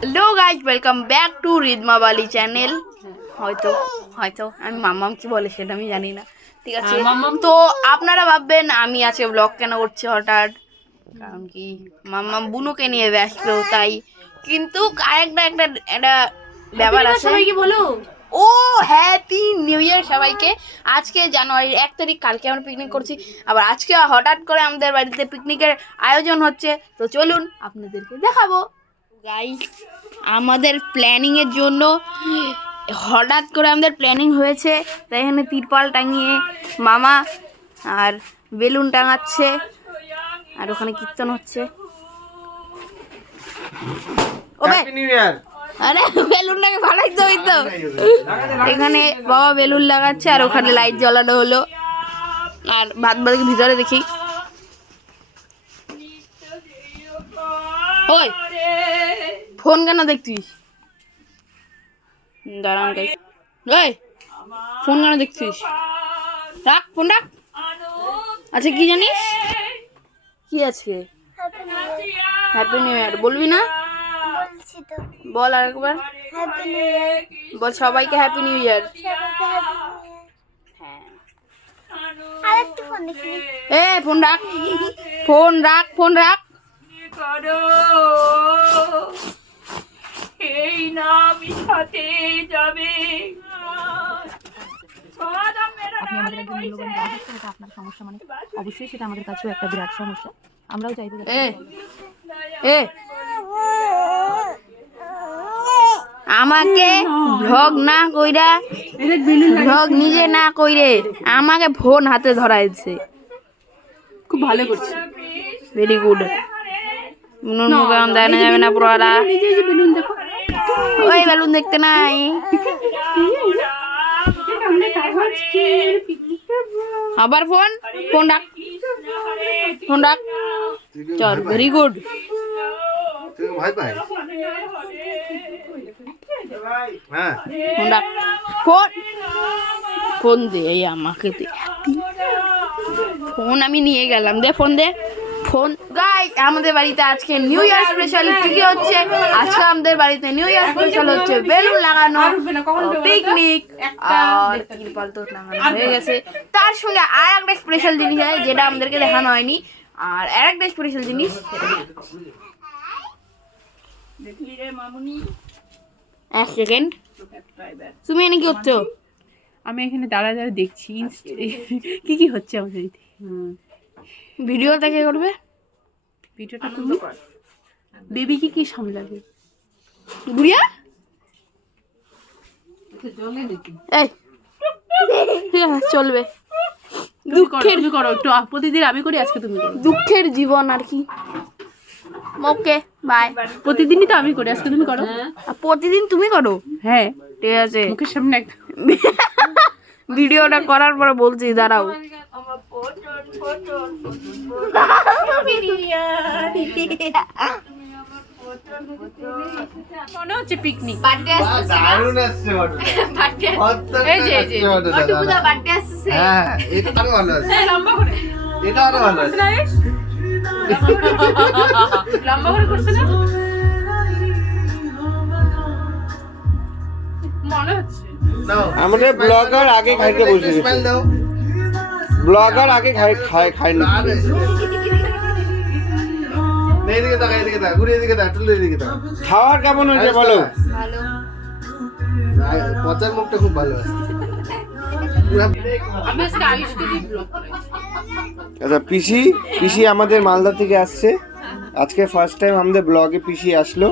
Hello guys, welcome back to Ridhima Bali channel. হয়তো আমি মাম্মাম কি বলে সেটা আমি জানি না, ঠিক আছে। তো আপনারা ভাববেন আমি আজকে ব্লগ কেন করছি হঠাৎ, কারণ কি মাম্মাম বুনুকে নিয়ে ব্যস্ত তাই। কিন্তু একটা ব্যাপার আছে, সবাইকে বলো ও হ্যাপি নিউ ইয়ার সবাইকে। আজকে জানুয়ারির 1 তারিখ, কালকে আমরা পিকনিক করছি, আবার আজকে হঠাৎ করে আমাদের বাড়িতে পিকনিকের আয়োজন হচ্ছে। তো চলুন আপনাদেরকে দেখাবো গাইস। আমাদের প্ল্যানিংয়ের জন্য হঠাৎ করে আমাদের প্ল্যানিং হয়েছে, তাই এখানে তিরপাল টাঙিয়ে মামা আর বেলুন টাঙাচ্ছে, আর ওখানে কীর্তন হচ্ছে। ও ভাই হ্যাপি নিউ ইয়ার। আরে বেলুনটাকে ফাটাইতে হইতো। এখানে বাবা বেলুন লাগাচ্ছে আর ওখানে লাইট জ্বালানো হলো। আর ভাত বাদকে ভিতরে দেখি। ওই ফোন কেন দেখছিস? দাঁড়ান গাইস, ওই ফোন কেন দেখছিস? রাখ ফোন রাখ। আচ্ছা কি জানিস? কি আছে? হ্যাপি নিউ ইয়ার বলবি না? বল আর একবার বল, সবাইকে হ্যাপি নিউ ইয়ার। এ ফোন রাখ, ফোন রাখ, ফোন রাখ। এই না মিশাতে যাবে। আপনার সমস্যা মানে অবশ্যই সেটা আমাদের কাছেও একটা বিরাট সমস্যা। আমরাও চাইবো আমাকে ভ্লগ না কইরা, ভ্লগ নিজে না কইরে আমাকে ফোন হাতে ধরাইছে। খুব ভালো করছে, ভেরি গুড। নুন মুখে দেখানো যাবে না পুরোটা। ওই বেলুন দেখতে নাই। আবার ফোন, ফোন রাখ, ফোন রাখ। চল, ভেরি গুড। ফোন রাখ, ফোন ফোন দে। এই আমাকে দে ফোন, আমি নিয়ে গেলাম। দে ফোন দে, ফোন। গাইস আমাদের বাড়িতে আজকে নিউ ইয়ার স্পেশাল কি হচ্ছে? আজকে আমাদের বাড়িতে নিউ ইয়ার স্পেশাল হচ্ছে বেলুন লাগানো, পিকনিক আর তিরপাল তো লাগানো হয়ে গেছে। তার সঙ্গে আর একটা স্পেশাল জিনিস আছে যেটা আমাদেরকে দেখানো হয়নি, আর আরেকটা স্পেশাল জিনিস। এক সেকেন্ড, তুমি এনে কি করছো? আমি এখানে দাঁড়া দাঁড়া দেখছি কি কি হচ্ছে আমাদের। ভিডিও দেখে করবে ভিডিওটা তুমি বেবিকে কি সামলাবে? গুড়িয়া এই ঠিক আছে চলবে। দুঃখের করো একটু, প্রতিদিন আমি করি, আজকে তুমি করো। দুঃখের জীবন আর কি। Okay bye. প্রতিদিনই তো আমি করি, আজকে তুমি করো। প্রতিদিন তুমি করো? হ্যাঁ ঠিক আছে, মুখের সামনে একটা ভিডিওটা করার পরে বলছি, দাঁড়াও। মনে হচ্ছে পিকনিক। লম্বা করে করছে না মনে হচ্ছে। আমাদের ব্লগার আগে খাইতে বসেছে, ব্লগার আগে খায় না। খাওয়ার কেমন হয়েছে বলো? পচার মুখটা খুব ভালো আছে। আচ্ছা, পিসি আমাদের মালদা থেকে আসছে আজকে ফার্স্ট টাইম আমাদের ব্লগে। পিসি আসলো।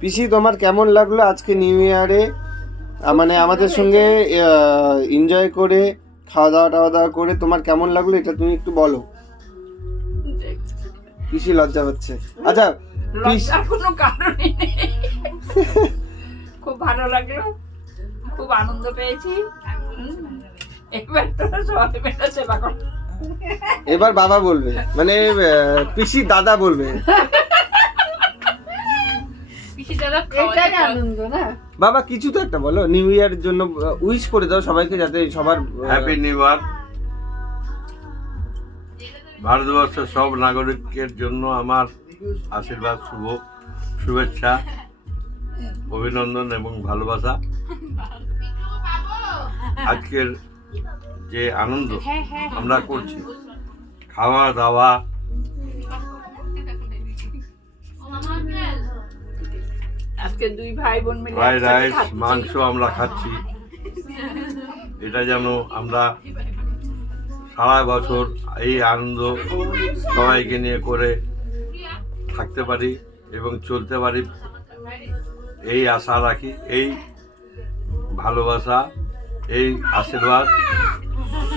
পিসি তোমার কেমন লাগলো আজকে নিউ ইয়ারে, মানে আমাদের সঙ্গে এনজয় করে খাওয়া দাওয়া করে তোমার কেমন লাগলো এটা তুমি একটু বলো। পিসি লজ্জা পাচ্ছে। আচ্ছা কোনো কারণই নেই, খুব ভালো লাগলো, খুব আনন্দ পেয়েছি। এবার তোরা সবাই মিলে সেবা কর। এবার বাবা বলবে, মানে পিসি দাদা বলবে। বাবা কিছু তো একটা বলো, নিউ ইয়ার জন্য উইশ করে দাও সবাইকে, যাতে সবার হ্যাপি নিউ ইয়ার। ভারতবর্ষের সব নাগরিকের জন্য আমার আশীর্বাদ, শুভেচ্ছা, অভিনন্দন এবং ভালোবাসা। আজকের যে আনন্দ আমরা করছি, খাওয়া দাওয়া, আজকে দুই ভাই বোন মিলে ফ্রাইড একসাথে রাইস, খাচ্ছি। মাংস আমরা খাচ্ছি। এটা যেন আমরা সারা বছর এই আনন্দ সবাইকে নিয়ে করে থাকতে পারি এবং চলতে পারি, এই আশা রাখি। এই ভালোবাসা, এই আশীর্বাদ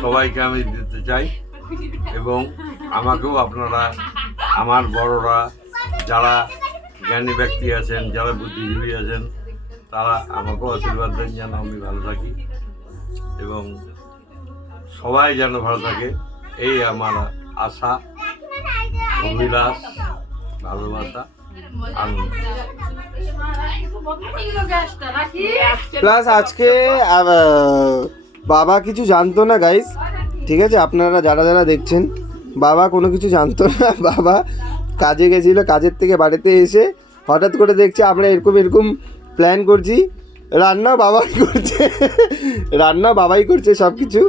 সবাইকে আমি দিতে চাই এবং আমাকেও আপনারা, আমার বড়রা, যারা জ্ঞানী ব্যক্তি আছেন, যারা বুদ্ধিজীবী আছেন, তারা আমাকেও আশীর্বাদ দেন যেন আমি ভালো থাকি এবং সবাই যেন ভালো থাকে, এই আমার আশা, অভিলাষ, ভালোবাসা, আনন্দ। প্লাস আজকে বাবা কিছু জানতো না গাইস, ঠিক আছে? আপনারা যারা যারা দেখছেন, বাবা কোনো কিছু জানতো না। বাবা কাজে গেছিলো, কাজের থেকে বাড়িতে এসে হঠাৎ করে দেখছে আমরা এরকম এরকম প্ল্যান করছি। রান্না বাবাই করছে, রান্না বাবাই করছে সব কিছু।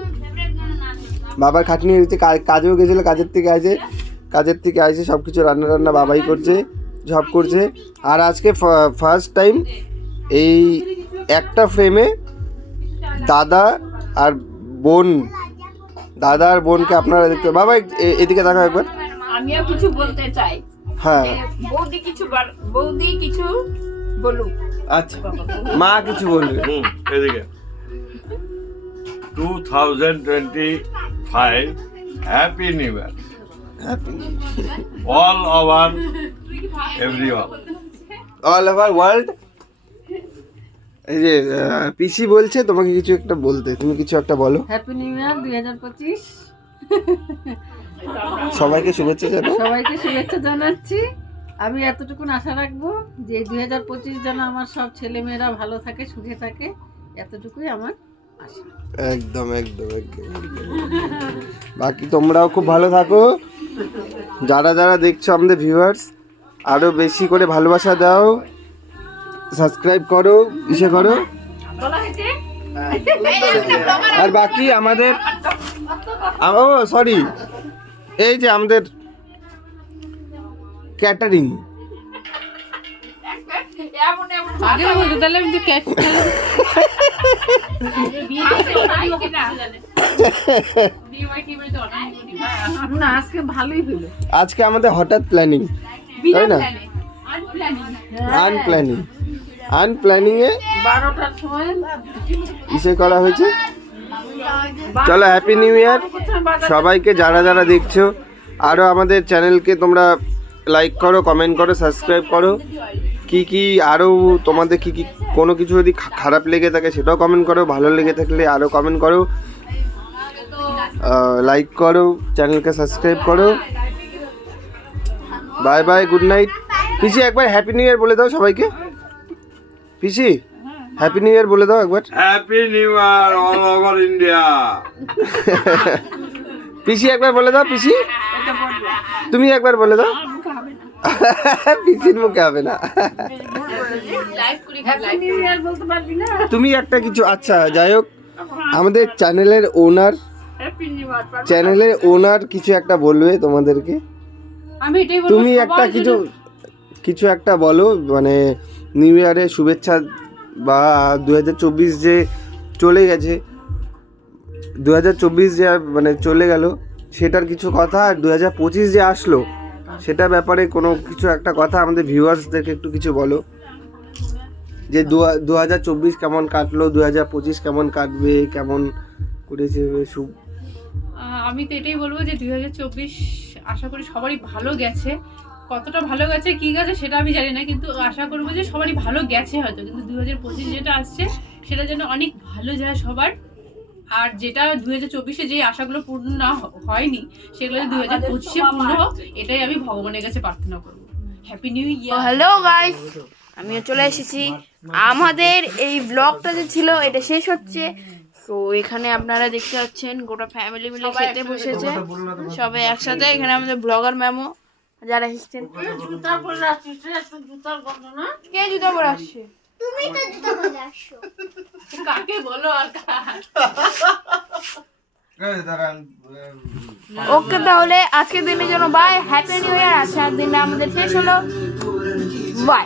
বাবার খাটনি হচ্ছে, কাজেও গেছিলো, কাজের থেকে আসে সব কিছু রান্না টান্না বাবাই করছে, সব করছে। আর আজকে ফার্স্ট টাইম এই একটা ফ্রেমে দাদা আর বোনকে আপনারা দেখতে, বাবা এদিকে তাকাও একবার। আমিও কিছু বলতে চাই। হ্যাঁ বৌদি কিছু বলুক। আচ্ছা, মা কিছু বলবে। এদিকে 2025 happy new year all over everyone, all over world. এই যে পিসি বলছে তোমাকে কিছু একটা বলতে, তুমি কিছু একটা বলো। হ্যাপি নিউ ইয়ার 2025। সবাইকে শুভেচ্ছা জানাও। সবাইকে শুভেচ্ছা জানাচ্ছি। আমি এতটুকুন আশা রাখবো যে 2025 যেন আমার সব ছেলেমেয়েরা ভালো থাকে, সুখে থাকে, এতটুকুই আমার আশা। একদম। বাকি তোমরাও খুব ভালো থাকো, যারা যারা দেখছো আমাদের ভিউয়ার্স, আরো বেশি করে ভালোবাসা দাও, সাবস্ক্রাইব করো, ইসে করো। আর বাকি আমাদের, ও সরি, এই যে আমাদের ক্যাটারিং, আগে বলতে তাহলে আমি তো ক্যাশ না, আজকে ভালোই হলো। আজকে আমাদের হঠাৎ প্ল্যানিং, তাই না? আনপ্ল্যানিং এ 12টার সময় ইসে করা হয়েছে। চলো হ্যাপি নিউ ইয়ার সবাইকে, যারা যারা দেখছো। আরও আমাদের চ্যানেলকে তোমরা লাইক করো, কমেন্ট করো, সাবস্ক্রাইব করো। কি আরও তোমাদের কি কোনো কিছু যদি খারাপ লেগে থাকে সেটাও কমেন্ট করো, ভালো লেগে থাকলে আরও কমেন্ট করো, লাইক করো, চ্যানেলকে সাবস্ক্রাইব করো। Bye bye, good night. পিসি একবার হ্যাপি নিউ ইয়ার বলে দাও সবাইকে। পিসি হ্যাপি নিউ ইয়ার বলে দাও একবার। Happy new year all over India. পিসি একবার বলে দাও। পিসি তুমি একবার বলে দাও। পিসির মুখে হবে না। তুমি একটা কিছু, আচ্ছা যাই হোক, আমাদের চ্যানেলের ওনার কিছু একটা বলবে তোমাদেরকে। আমি এটাই বলবো, তুমি একটা কিছু একটা বলো, মানে নিউ ইয়ারের শুভেচ্ছা, বা 2024 যে চলে গেছে, 2024 যে মানে চলে গেল সেটার কিছু কথা, আর 2025 যে আসলো সেটা ব্যাপারে কোনো কিছু একটা কথা আমাদের ভিউয়ার্সদেরকে একটু কিছু বলো, যে 2024 কেমন কাটলো, 2025 কেমন কাটবে, কেমন করেছে শুভ। আমি তো এটাই বলবো যে 2024 আশা করি সবারই ভালো গেছে। কতটা ভালো গেছে কি গেছে সেটা আমি জানি না, কিন্তু আশা করবো যে সবারই ভালো গেছে হয়তো, কিন্তু 2025 যেটা আসছে সেটা যেন অনেক ভালো যায় সবার। আর যেটা 2024-এ যে আশাগুলো পূর্ণ না হয়নি সেগুলো 2025-এ পূর্ণ হোক, এটাই আমি ভগবানের কাছে প্রার্থনা করবো। হ্যাপি নিউ ইয়ার। হ্যালো গাইস, আমিও চলে এসেছি। আমাদের এই ব্লগটা যে ছিল এটা শেষ হচ্ছে। তো এখানে আপনারা দেখতে পাচ্ছেন গোটা ফ্যামিলি মিলে খেতে বসেছে সবাই একসাথে। এখানে আমাদের ব্লগার ম্যামও যারা এসেছেন। জুতা পরে আসছিস রে, তোর জুতার গন্ধ না? কে জুতো পরে আসছে? কাকে বলো আর কার? ওকে তাহলে আজকের দিনের জন্য বাই, হ্যাপি নিউ ইয়ার। আজকের দিনটা আমাদের শেষ হলো, বাই।